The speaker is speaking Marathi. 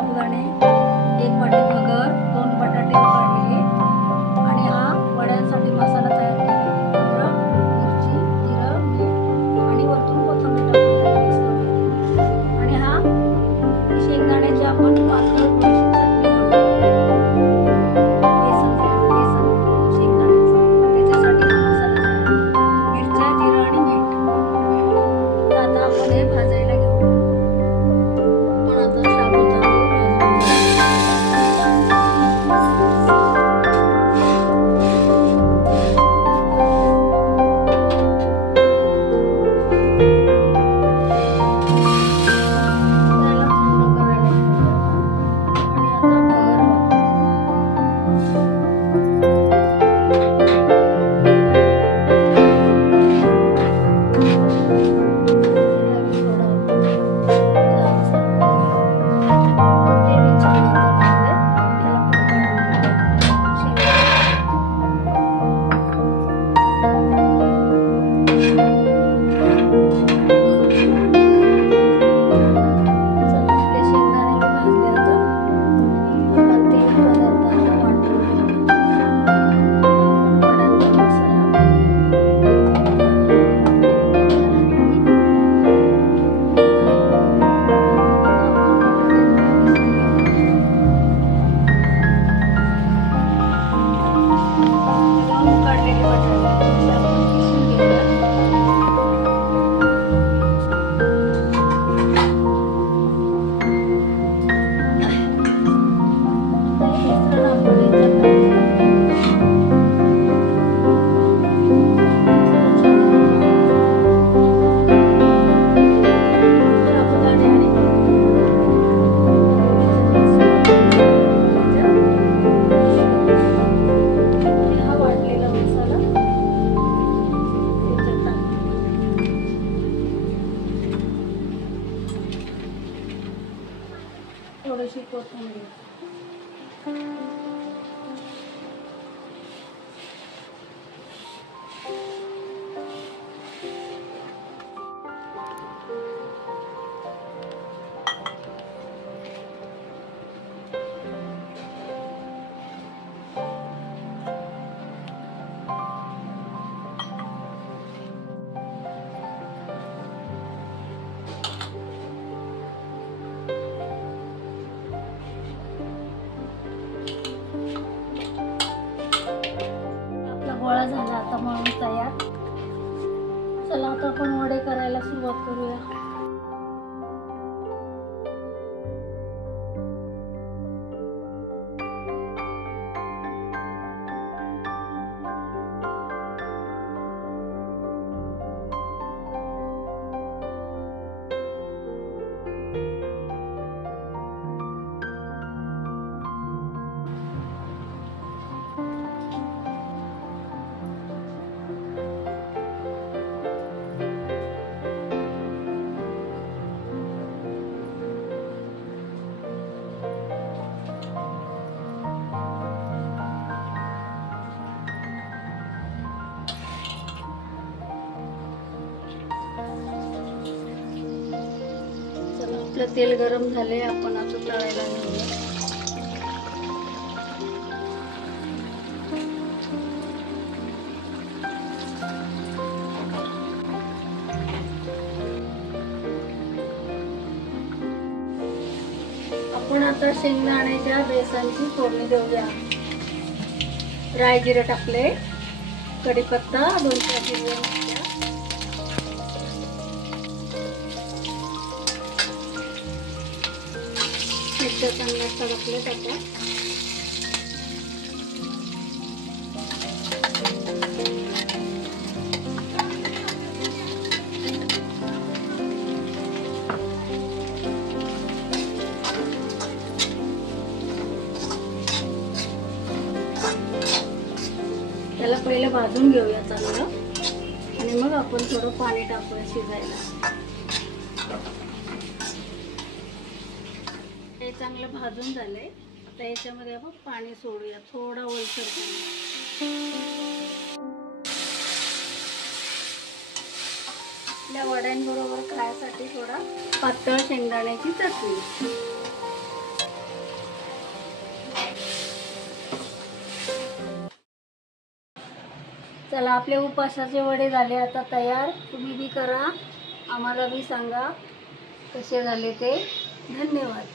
साबुदाणे, 1 वाटी भगर, 2 बटाटे उकडलेले आणि हा वड्यांसाठी मसाला तयार केला. अद्रक, मिरची, जिरं, मीठ आणि वरतून कोथिंबीर टाकून मिक्स करूया. आणि हा शेंगदाण्याची आपण पातळ थोडीशी चटणी बनवू. बेसन शेंगदाण्याचं, त्याच्यासाठी हा मसाला तयार. मिरच्या, जिरं आणि मीठ. तर आता आपण हे भाजायला घेऊ. आपण आता साबुदाणा थोडीशी कोथिंबीर. गोळा झाला आता मळून तयार. चला आता आपण वडे करायला सुरुवात करूया. आपलं तेल गरम झाले, आपण आता तळायला घेऊया. आपण आता शेंगदाण्याच्या बेसनची फोडणी देऊया. राई जिरं टाकले, कढीपत्ता, 2-4 हिरव्या मिरच्या, चांगला तळकले टाका. त्याला पहिले भाजून घेऊया चांगलं आणि मग आपण थोडं पाणी टाकूया शिजायला. हे चांगलं भाजून झालंय. आता याच्यामध्ये आपण पाणी सोडूया, थोडा ओलसर पाणी. आपल्या वड्यांबरोबर खाण्यासाठी थोडा पातळ शेंगदाण्याची चटणी. चला, आपले उपासाचे वडे झाले आता तयार. तुम्ही बी करा, आम्हाला बी सांगा कसे झाले ते. धन्यवाद.